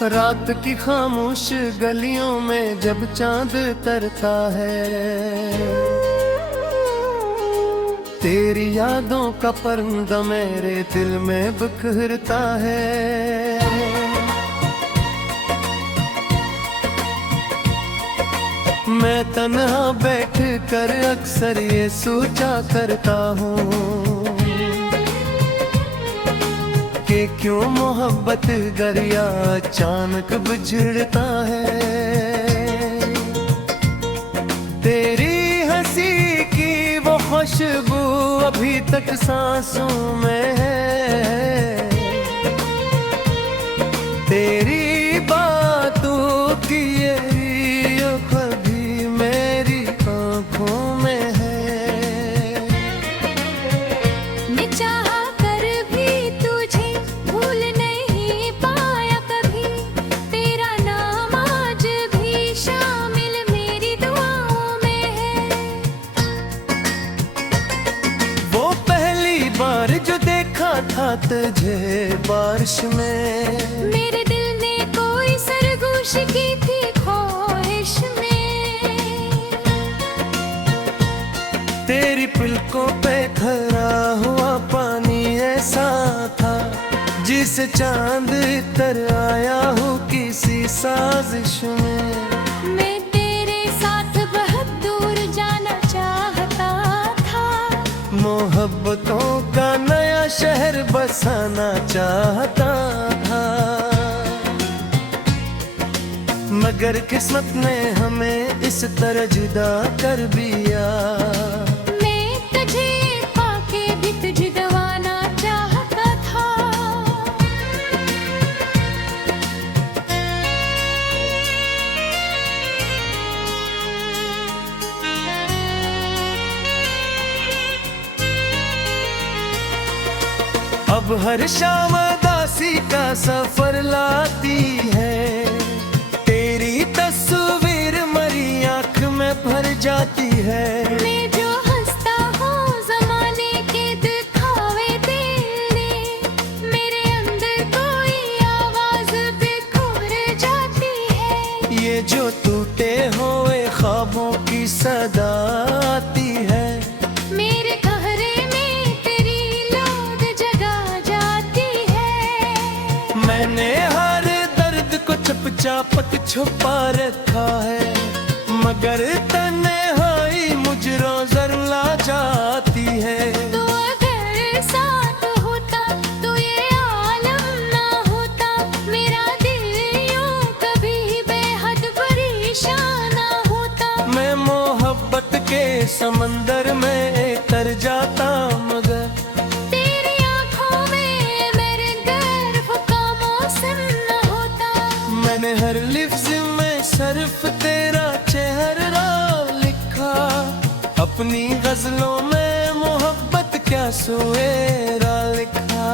रात की खामोश गलियों में जब चांद तरता है, तेरी यादों का परिंदा मेरे दिल में बिखरता है। मैं तन्हा बैठ कर अक्सर ये सोचा करता हूँ कि क्यों मोहब्बत गरिया अचानक बिछड़ता है। तेरी हंसी की वो खुशबू अभी तक सांसों में है, तेरी बातों की ये कभी मेरी आंखों में है। मैं चाहा कर भी तुझे भूल नहीं पाया कभी, तेरा नाम आज भी शामिल मेरी दुआओं में है। वो पहली बार जो देखा था तुझे बारिश में, मेरे दिल ने कोई सरगोश की थी ख्वाहिश में। तेरी पलकों पे खरा हुआ पानी ऐसा था जिसे चांद इतर आया हो किसी साजिश में। मैं तेरे साथ बहुत दूर जाना चाहता था, मोहब्बतों का नया शहर बसाना चाहता था, मगर किस्मत ने हमें इस तरह जुदा कर दिया। मैं तुझे पाके भी तुझे गवाना चाहता था। अब हर शाम दासी का सफर लाती है, तेरी तस्वीर मरी आंख में भर जाती है। मैं जो हंसता हूँ जमाने के दिखावे तेरे, मेरे अंदर कोई आवाज बिखर जाती है। ये जो टूटे हुए ख्वाबों की सदा आती है, मेरे कहरे में तेरी याद जगा जाती है। मैंने हर दर्द को चुपचाप छुपा रखा है, मगर तन्हाई मुझे जरूर जाती है। तो अगर साथ होता तो ये आलम ना होता, मेरा दिल यूं कभी बेहद परेशान ना होता। मैं मोहब्बत के समंदर में तर जाता, मगर तेरी आंखों में मेरे गर्व का मौसम न होता। मैंने हर लिफ्ज में सिर्फ तेरा चेहरा लिखा, अपनी गजलों में मोहब्बत क्या सुएरा लिखा।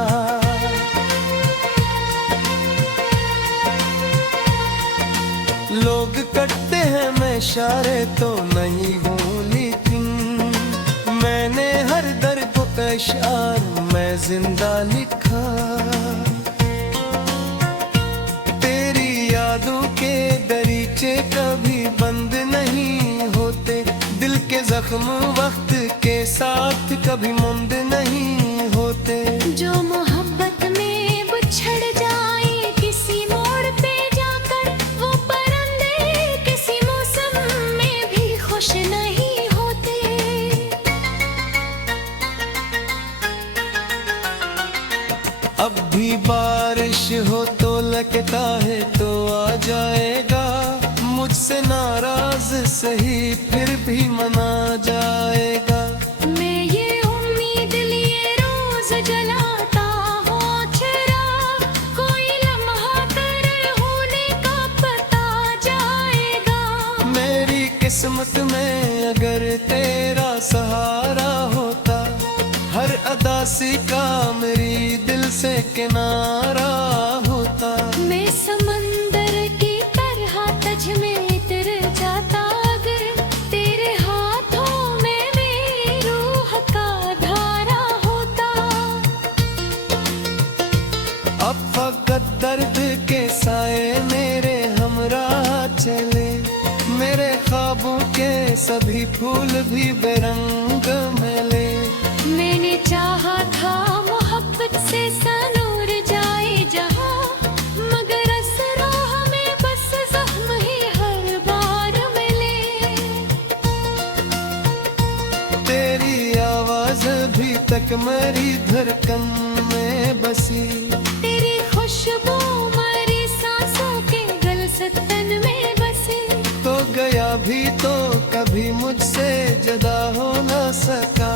लोग करते हैं मैं इशारे तो नहीं हूँ, लेकिन मैंने हर दर्द का इशार मैं जिंदा लिखा। तेरी यादों के दरीचे कभी बंद नहीं होते, दिल के जख्म वक्त के साथ कभी मुंद नहीं होते। जो मोहब्बत में बिछड़ जाए किसी मोड़ पे जाकर, वो परिंदे किसी मौसम में भी खुश नहीं होते। अब भी बारिश हो तो लगता है तो आ जाएगा, मुझसे नाराज सही फिर भी मना जाएगा। मैं ये उम्मीद लिए रोज जलाता हूँ चिराग, कोई लम्हा तेरे होने का पता जाएगा। मेरी किस्मत में अगर तेरा सहारा होता, हर अदासी का मेरी दिल से किनारा होता। मैं समंदर की तरह तुझ में उतर जाता, अगर तेरे हाथों में मेरी रूह का धारा होता। अब फकत दर्द के साए के सभी फूल भी बेरंग मिले। मैंने चाहा था मोहब्बत से सनूर जाए जहां, मगर असरों हमें बस जख्म ही हर बार मिले। तेरी आवाज भी तक मेरी धड़कन में बसी, तेरी खुशबू मेरी सांसों के गलसतन में बसी। तो गया भी तो कभी मुझसे जुदा हो न सका।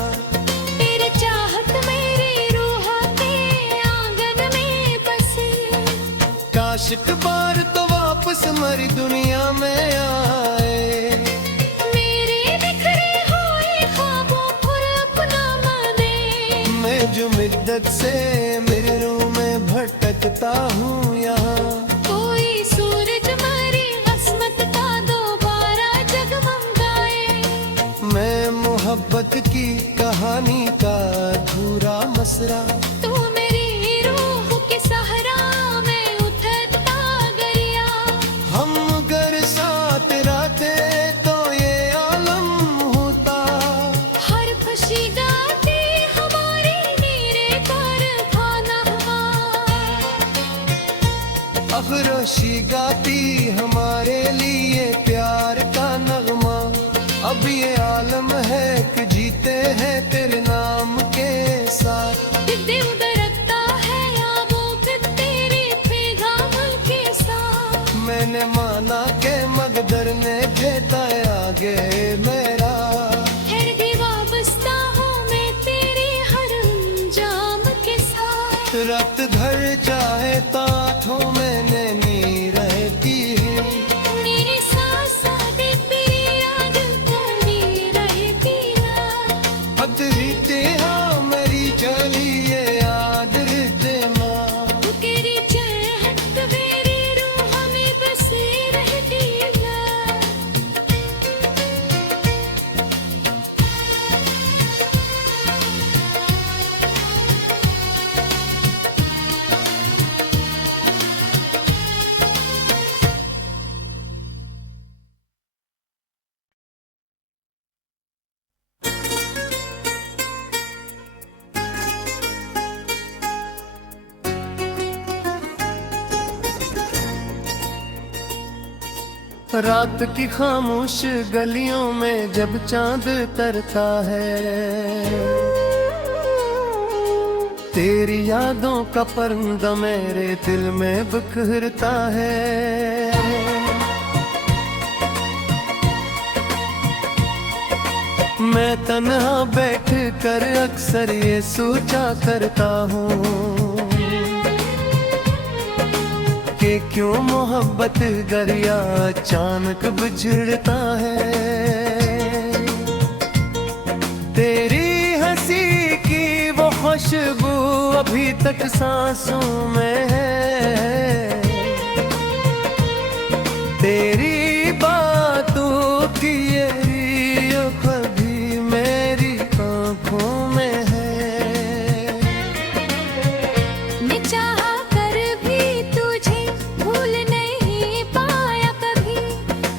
तेरी चाहत मेरी रूह के आंगन में बसी। काश एक बार तो वापस मेरी दुनिया में आए, मेरे बिखरे हुए ख्वाबों पर अपना माने। मैं जो मिद्दत से मेरे रूह में भटकता हूँ यहाँ। कोई सूरज मेरी किस्मत का दोबारा जगमगाए। मैं मोहब्बत की कहानी का अधूरा मसरा। तू मेरी रूह के सहरा में उतरता गरिया। हम अगर साथ रहते तो ये आलम होता। हर खुशी गाती हमारी नीरे कर खाना अखरोशी गाती हमारे लिए प्यार का नगमा। अब ये आलम है कि जीते हैं तेरे नाम के साथ। दिल धड़कता है यादों पे तेरे पैगाम के साथ। मैंने माना के मगदर ने भेजा आगे मेरा। हर दी वाबस्ता हूँ मैं तेरे हर अंजाम के साथ। रात भर चाहे ताठों मैंने नी रहती है। मेरी सांसा दे तेरी याद करनी रहती है। अतरी तेहा मेरी चली ये याद रहते माँ। तू तेरी चाहत मेरी रूह में बसी रहती है। रात की खामोश गलियों में जब चांद तरता है, तेरी यादों का परिंदा मेरे दिल में बिखरता है। मैं तन्हा बैठ कर अक्सर ये सोचा करता हूँ कि क्यों मोहब्बत गरिया अचानक बिछड़ता है। तेरी हंसी की वो खुशबू अभी तक सांसों में है। तेरी बातों की ये रियों कभी मेरी आंखों में है। मैं चाहा कर भी तुझे भूल नहीं पाया कभी।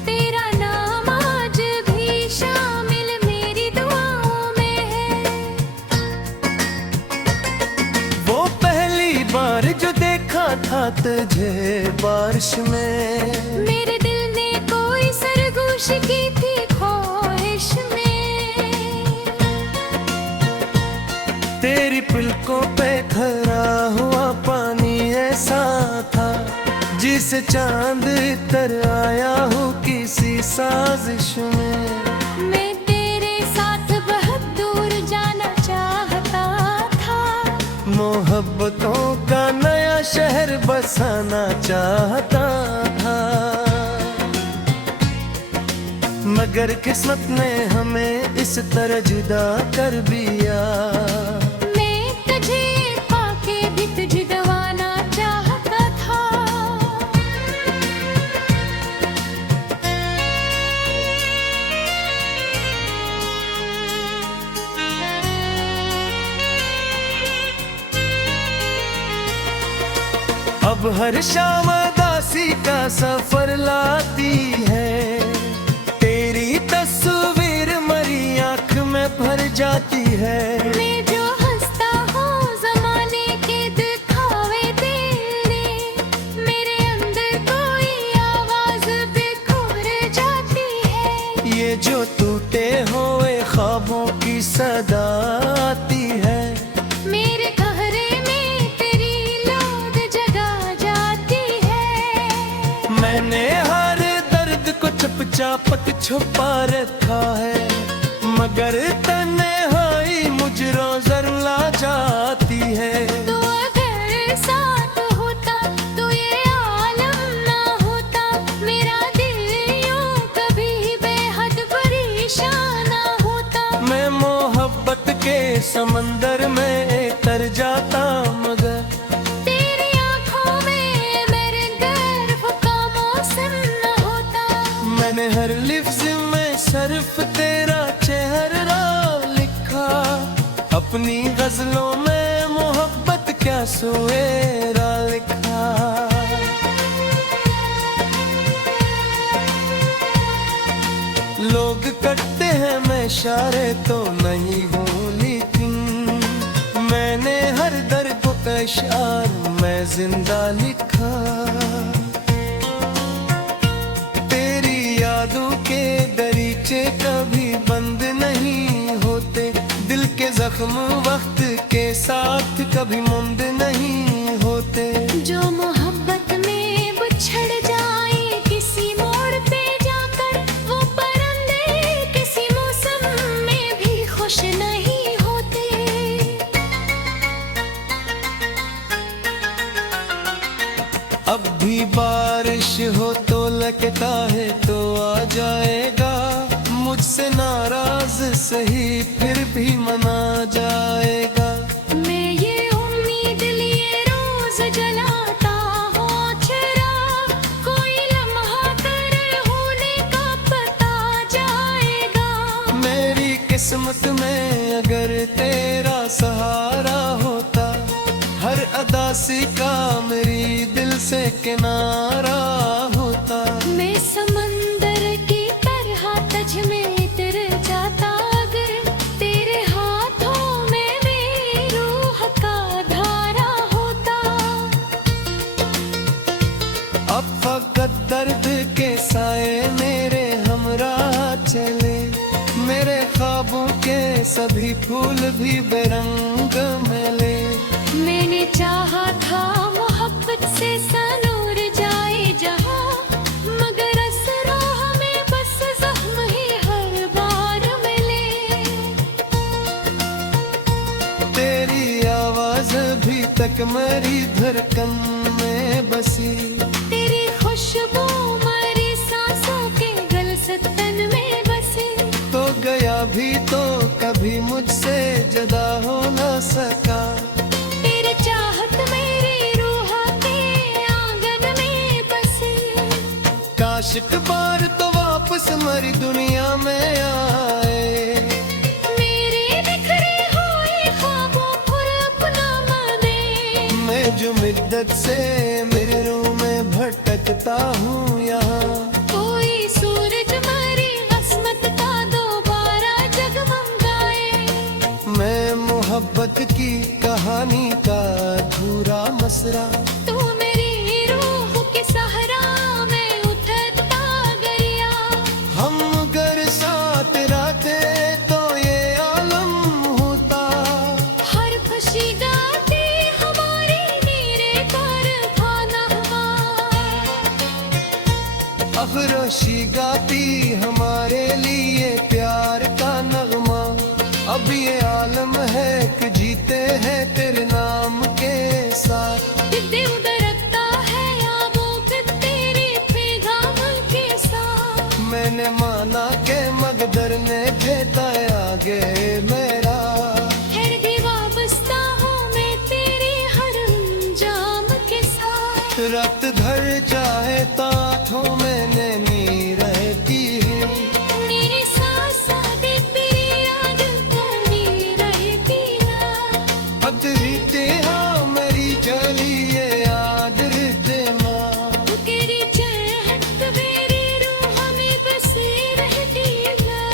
तेरा नाम आज भी शामिल मेरी दुआओं में है। वो पहली बार जो देखा था तुझे बारिश में, मेरे दिल ने कोई सरगोश की थी ख्वाहिश में। तेरी पलकों पे खरा हुआ पानी ऐसा था जिसे चांद तर आया हो किसी साजिश में। मैं तेरे साथ बहुत दूर जाना चाहता था। मोहब्बतों का नया शहर बसाना चाहता था, मगर किस्मत ने हमें इस तरह जुदा कर दिया। मैं तुझे पाके भी तुझे दवाना चाहता था। अब हर शाम दासी का सफर लाती है। तेरी तस्वीर जाती है। मैं जो हंसता हूँ जमाने के दिखावे तेरे, मेरे अंदर कोई आवाज बिखर जाती है। ये जो टूटे हुए ख्वाबों की सदा आती है, मेरे कहरे में तेरी लोग जगा जाती है। मैंने हर दर्द को चुपचापक छुपा रखा है, मगर तन्हाई मुझे जरूर ला जाती है। तो अगर साथ होता तो ये आलम ना होता, मेरा दिल यूं कभी बेहद परेशान ना होता। मैं मोहब्बत के समंदर में तर जाता, मगर तेरी आंखों में मेरे गर्व का मौसम न होता। मैंने हर लिफ्ज में सिर्फ तेरा चेहरा लिखा, अपनी गजलों में मोहब्बत क्या सुएरा लिखा। लोग करते हैं मैं इशारे तो नहीं हूँ, लेकिन मैंने हर दर्द को इशार मैं जिंदा लिखा। तेरी यादों के दरीचे कभी बंद नहीं होते, दिल के जख्म वक्त के साथ कभी मुंद नहीं होते। जो मोहब्बत में बिछड़ जाए किसी मोड़ पे जाकर, वो परिंदे किसी मौसम में भी खुश नहीं होते। अब भी बारिश हो तो लगता है तो आ जाएगा, मुझसे नाराज सही फिर भी मना जाएगा। मैं ये उम्मीद लिए रोज जलाता हूँ चिराग, कोई लम्हा तरल होने का पता जाएगा। मेरी किस्मत में अगर तेरा सहारा होता, हर अदासी का मेरी दिल से किनारा होता। मैं समंदर की तरह तुझ में उतर जाता, अगर तेरे हाथों में मेरी रूह का धारा होता। अब फकत दर्द के साए मेरे हमरा चले, मेरे ख्वाबों के सभी फूल भी बेरंग मिले। मैंने चाहा था मोहब्बत से सनूर जाए जहां, मगर असरों हमें बस जख्म ही हर बार मिले। तेरी आवाज भी तक मेरी धड़कन में बसी, तेरी खुशबू मेरी सांसों के गलसतन में बसी। तो गया भी तो कभी मुझसे जुदा हो न सका। तेरी चाहत मेरी रूह के आंगन में बसी। काश एक बार तो वापस मरी दुनिया में आए, मेरे बिखरे हुए ख्वाबों पर अपना माने। मैं जो मिद्दत से मेरे रूह में भटकता हूँ यहाँ। कोई सूरज मेरी किस्मत का दोबारा जगमगाए। मैं मोहब्बत की कहानी का अधूरा मसरा, तू मेरी रूह के सहरा में उठता गरिया। हम अगर साथ रहते तो ये आलम होता। हर खुशी गाती हमारी नीरे कर खाना अफरोशी गाती हमारे लिए प्यार का नगमा। अब ये आलम है कि जीते हैं तेरे नाम के साथ। दिल धड़कता है यादों पे तेरे पैगाम के साथ। मैंने माना के मगदर ने भेजा आगे मेरा, फिर भी वाबस्ता हूँ मैं तेरे हर अंजाम के साथ। रात भर चाहे ताठों मैंने नी रहती है। मेरी सांस आगे तेरी याद करनी रहती है। पतरी तेहा मेरी चली ये याद रहते माँ। तेरी चाहत मेरी रूह में बसी रहती है।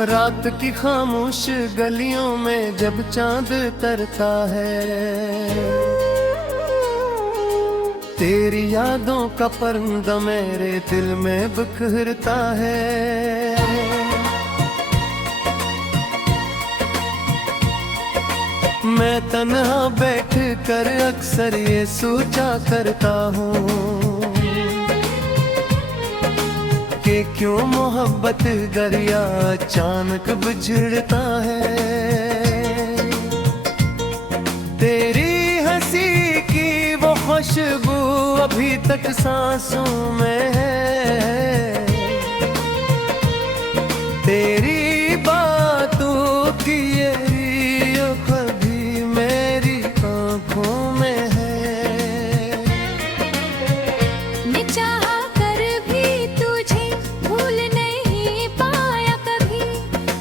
रात की खामोश गलियों में जब चांद तरता है, तेरी यादों का परिंदा मेरे दिल में बिखरता है। मैं तन्हा बैठ कर अक्सर ये सोचा करता हूँ कि क्यों मोहब्बत दरिया अचानक बिछड़ता है। तेरी हंसी की वो खुशबू अभी तक सांसों में है, तेरी बातों की ये रियों भी मेरी आंखों में है। मैं चाहा कर भी तुझे भूल नहीं पाया कभी,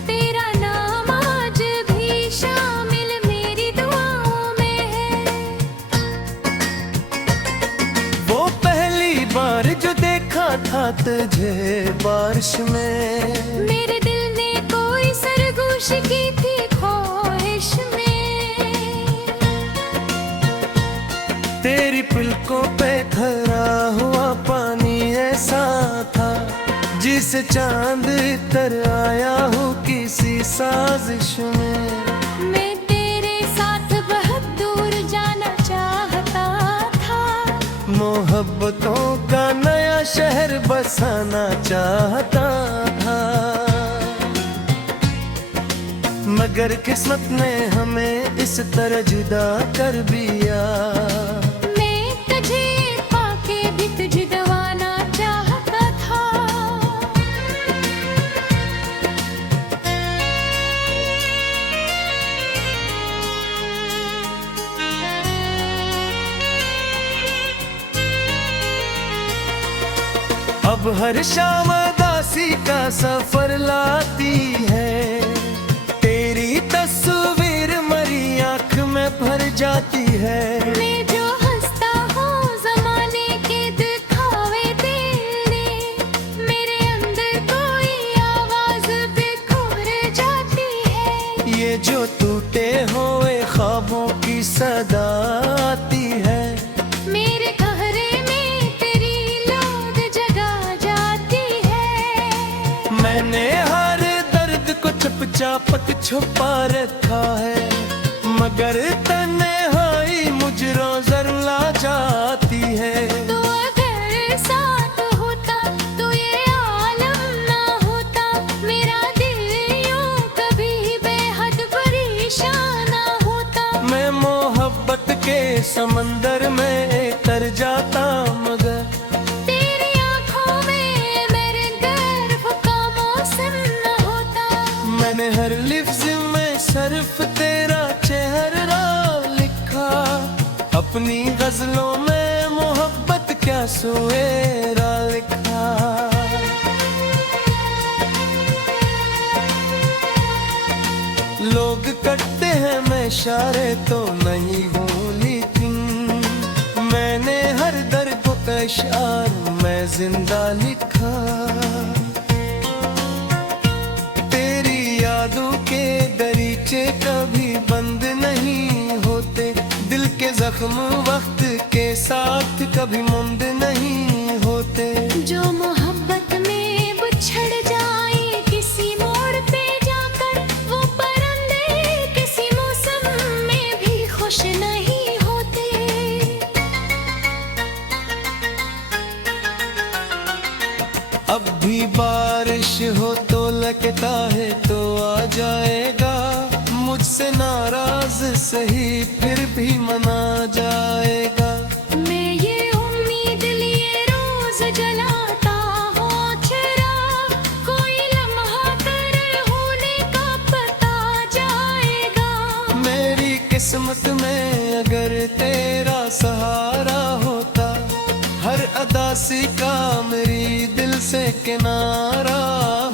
तेरा नाम आज भी शामिल मेरी दुआओं में है। वो पहली बार जो देखा था तुझे बारिश में, मेरे दिल ने कोई सरगोश की थी ख्वाहिश में। तेरी पलकों पे खरा हुआ पानी ऐसा था जिसे चांद तर आया हो किसी साजिश में। मैं तेरे साथ बहुत दूर जाना चाहता था, मोहब्बतों का नया शहर बसाना चाहता था, मगर किस्मत ने हमें इस तरह जुदा कर दिया। मैं तुझे पाके भी तुझे दबाना चाहता था। अब हर शाम दासी का सफर लाती है, तेरी तस्वीर मरी आंख में भर जाती है। मैं जो हंसता हूँ जमाने के दिखावे तेरे, मेरे अंदर कोई आवाज बेखोर जाती है। ये जो टूटे हुए ख्वाबों की सदा आती है, मेरे कहरे में तेरी याद जगा जाती है। मैंने हर दर्द को चुपचाप छुपा रखा है, मगर तन्हाई मुझरो जरूर जाती है। तो अगर साथ होता तो ये आलम ना होता, मेरा दिल यूं कभी बेहद परेशान ना होता। मैं मोहब्बत के समंदर में तर जाता, मगर तेरी आंखों में मेरे गर्व का मौसम न होता। मैंने हर लिफ्ज में सिर्फ तेरा चेहरा लिखा, अपनी गजलों में मोहब्बत क्या सुएरा लिखा। लोग करते हैं मैं इशारे तो नहीं हूँ, लेकिन मैंने हर दर्द को इशार मैं जिंदा लिखा। तेरी यादों के दरीचे कभी बंद नहीं होते, दिल के जख्म वक्त के साथ कभी मुंद नहीं होते। जो मोहब्बत में बिछड़ जाए किसी मोड़ पे जाकर, वो परिंदे किसी मौसम में भी खुश नहीं होते। अब भी बारिश हो तो लगता है तो आ जाएगा, मुझसे नाराज सही फिर भी मना जाएगा। मैं ये उम्मीद लिए रोज जलाता हूँ चिराग, कोई लम्हा तेरे होने का पता जाएगा। मेरी किस्मत में अगर तेरा सहारा होता, हर अदासी का मेरी दिल से किनारा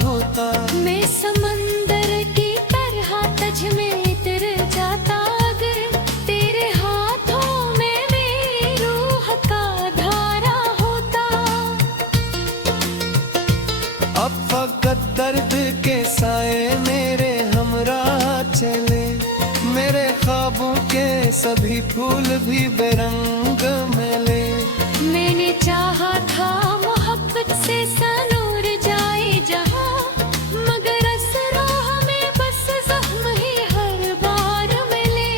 होता। मैं समंदर की तरह तुझ में उतर जाता, अगर तेरे हाथों में मेरी रूह का धारा होता। अब फकत दर्द के साए सभी फूल भी बेरंग मिले। मैंने चाहा था मोहब्बत से सनूर जाए जहां, मगर असरा हमें बस जख्म ही हर बार मिले।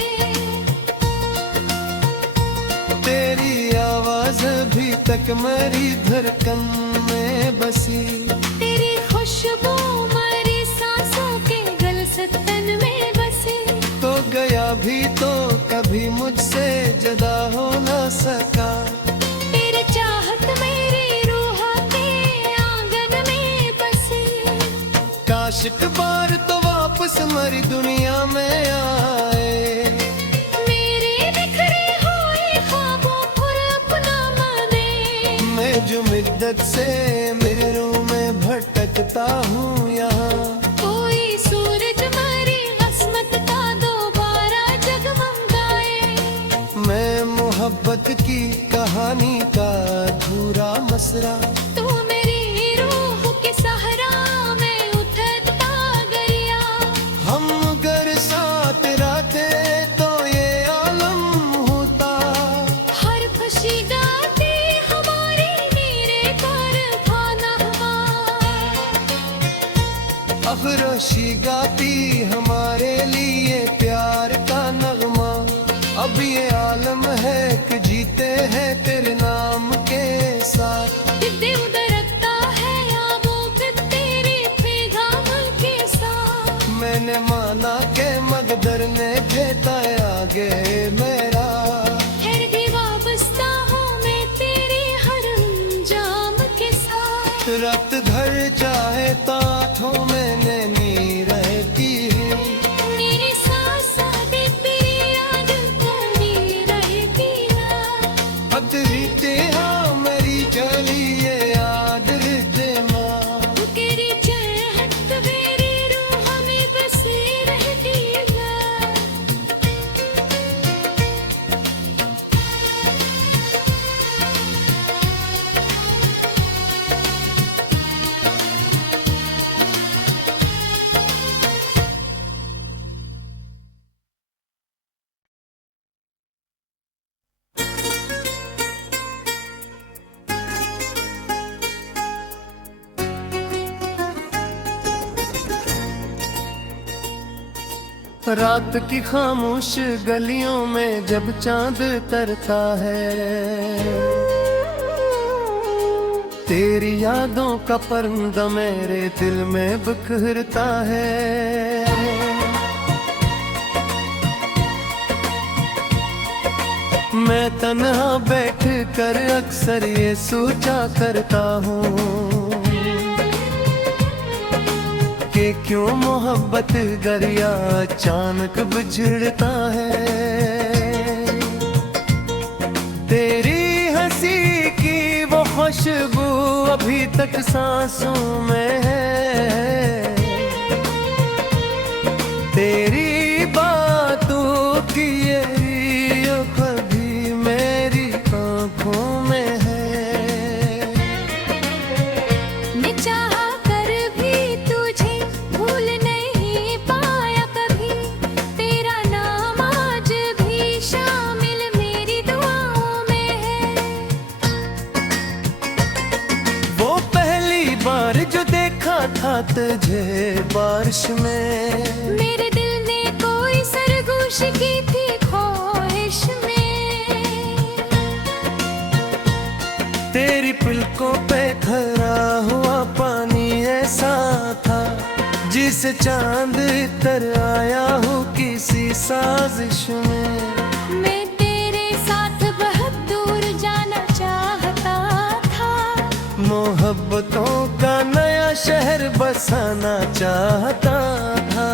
तेरी आवाज भी तक मेरी धड़कन में बसी, तेरी खुशबू मरी सांसों के गलसतन में बसी। तो गया भी तो कभी मुझसे जुदा हो न सका। तेरे चाहत मेरी रूह के आंगन में बसी। काश एक बार तो वापस मेरी दुनिया में आए, मेरे बिखरे हुए ख्वाबों पर अपना माने। मैं जो मिद्दत से मेरे रूह में भटकता हूँ यहाँ। कोई सूरज मरी अस्मत का दोबारा जगमगाए। मैं मोहब्बत की कहानी का अधूरा मसरा। तू मेरी रूह के सहरा में उठता गरिया। हम अगर साथ रहते तो ये आलम होता। हर खुशी गाती हमारी नीरे कर खाना। अफरोशी गाती हमारे लिए प्यार का नगमा। अब ये आलम है कि जीते हैं तेरे नाम के साथ। दिल दरकता है यादों पे तेरे पैगाम के साथ। मैंने माना के मकदर ने भेजा आगे मेरा। फिर भी वाबस्ता हूँ मैं तेरे हर अंजाम के साथ। रात भर चाहे ताठों मैंने नी रहती है। मेरी सांसा भी तेरी याद करनी रहती है। अतरीते हाँ मेरी चली ये याद रहते माँ। तेरी चाहत मेरी रूह में बसी रहती है। रात की खामोश गलियों में जब चांद तरता है, तेरी यादों का परिंदा मेरे दिल में बिखरता है। मैं तन्हा बैठ कर अक्सर ये सोचा करता हूँ कि क्यों मोहब्बत गरिया अचानक बिछड़ता है। तेरी हंसी की वो खुशबू अभी तक सांसों में है। तेरी बातों की ये रियों कभी मेरी आंखों में है। मैं चाहा कर भी तुझे भूल नहीं पाया कभी। तेरा नाम आज भी शामिल मेरी दुआओं में है। वो पहली बार जो देखा था तुझे बारिश में, मेरे दिल ने कोई सरगोश की थी ख्वाहिश में। तेरी पलकों पे खरा हुआ पानी ऐसा था जिसे चांद तर आया हो किसी साजिश में। मैं तेरे साथ बहुत दूर जाना चाहता था। मोहब्बतों का नया शहर बसाना चाहता था,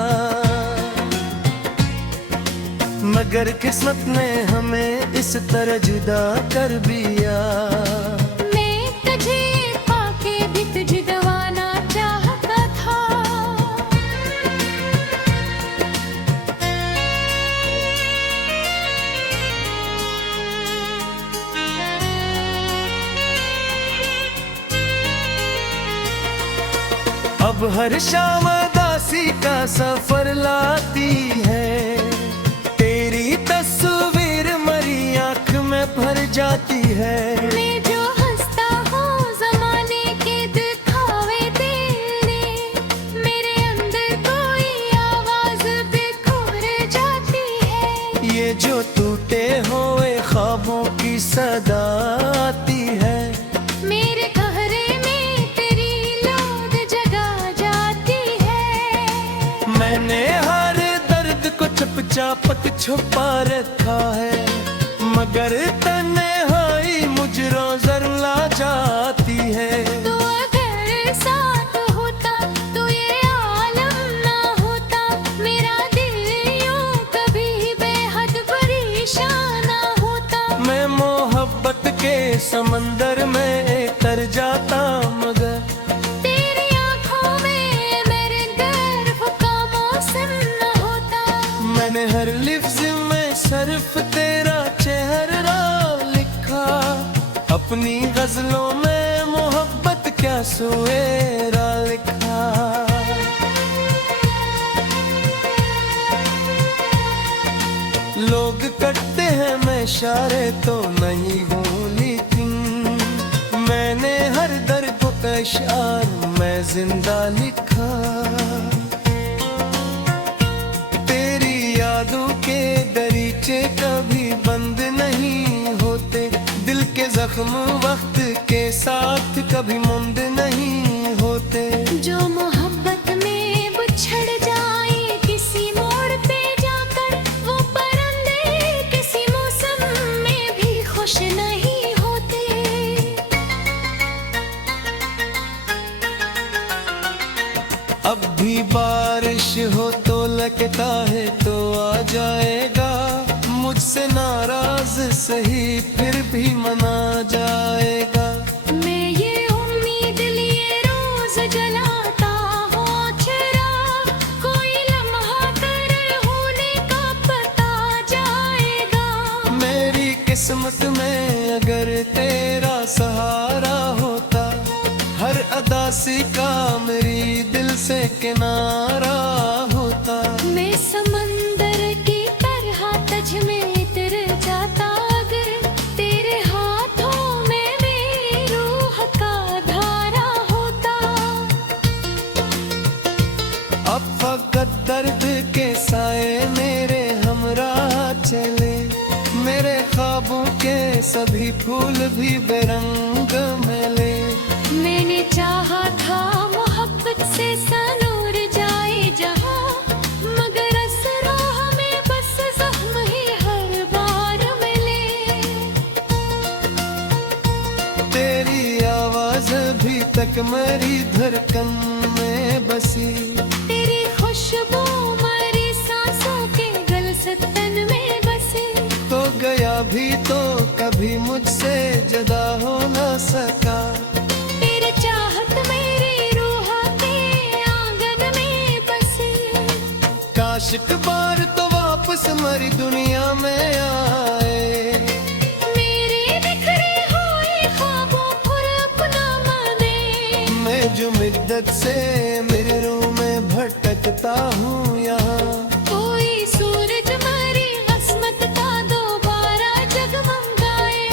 मगर किस्मत ने हमें इस तरह जुदा कर दिया। मैं तुझे पाके भी तुझे दवाना चाहता था। अब हर शाम दासी का सफर लाती है, तेरी तस्वीर भर जाती है। मैं जो हंसता हूँ ज़माने के दिखावे तेरे, मेरे अंदर कोई आवाज़ बिखर जाती है। ये जो टूटे हुए ख्वाबों की सदा आती है, मेरे कहरे में तेरी याद जगा जाती है। मैंने हर दर्द को चुपचाप छुपा रखा है, मगर तन्हाई मुझ रोज़र ला जाती है। तू अगर साथ होता तो ये आलम ना होता, मेरा दिल यूं कभी बेहद परेशान ना होता। मैं मोहब्बत के समंदर में तर जाता, मगर तेरी आंखों में मेरे गर्व का मौसम न होता। मैंने हर लिफ्ज़ में सिर्फ तेरा चेहरा लिखा, अपनी गजलों में मोहब्बत क्या सुएरा लिखा। लोग करते हैं मैं इशारे तो नहीं हूँ, लेकिन मैंने हर दर्द का इशार मैं जिंदा लिखा। तेरी यादों के दरीचे कभी बंद नहीं होते, दिल के जख्म वक्त के साथ कभी मुंद नहीं होते। जो मोहब्बत में बिछड़ जाए किसी मोड़ पे जाकर, वो परिंदे किसी मौसम में भी खुश नहीं होते। अब भी बारिश हो तो लगता है तो आ जाएगा, मुझसे नाराज सही फिर भी मना जाएगा। मैं ये उम्मीद लिए रोज जलाता हूँ चिराग, कोई लम्हा कर होने का पता जाएगा। मेरी किस्मत में अगर तेरा सहारा होता, हर अदासी का मेरी दिल से किनारा होता। मैं समंदर की तरह तुझ में उतर जाता, अगर तेरे हाथों में मेरी रूह का धारा होता। अब फकत दर्द के साए मेरे हमरा चले, मेरे ख्वाबों के सभी फूल भी बेरंग मिले। मैंने चाहा था मोहब्बत से सनूर जाए जहां, मगर असरा हमें बस जख्म ही हर बार मिले। तेरी आवाज अभी तक मेरी धड़कन में बसी, तेरी खुशबू मेरी सांसों के गलसतन में बसी। तो गया भी तो कभी मुझसे जुदा हो न सका। तेरी चाहत मेरी रूह के आंगन में बसी। काश एक बार तो वापस हमारी दुनिया में आए, मेरे बिखरे हुए ख्वाबों पर अपना माने। मैं जो मिद्दत से मेरे रूह में भटकता हूँ यहाँ। कोई सूरज मेरी किस्मत का दोबारा जगमगाए।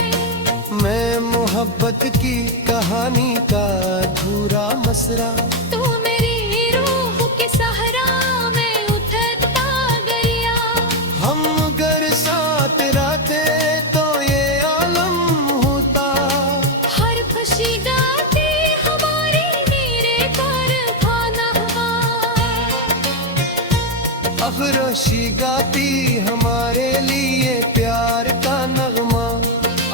मैं मोहब्बत की कहानी का अधूरा मसरा, तू मेरी रूह के सहरा में उठता गरिया। हम अगर साथ रहते तो ये आलम होता। हर खुशी गाती हमारी मेरे कारखाना। अफरोशी गाती हमारे लिए प्यार का नगमा।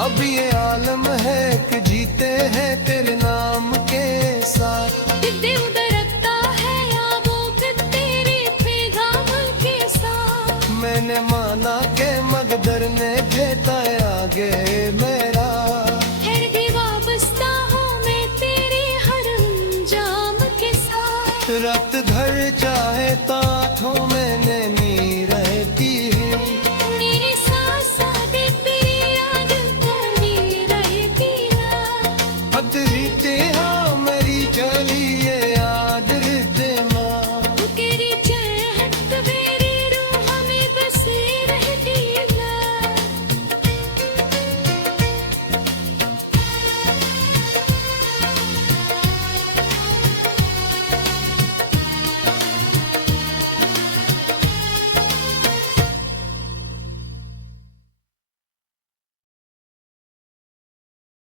अब ये आलम है कि जीते हैं तेरे नाम के साथ। दिल धड़कता है यादों पे तेरे पैगाम के साथ। मैंने माना के मगदर ने भेजा आगे मेरा, फिर भी वाबस्ता हूँ मैं तेरे हर अंजाम के साथ। रक्त धर चाहे ताथों मैंने नी रहती है।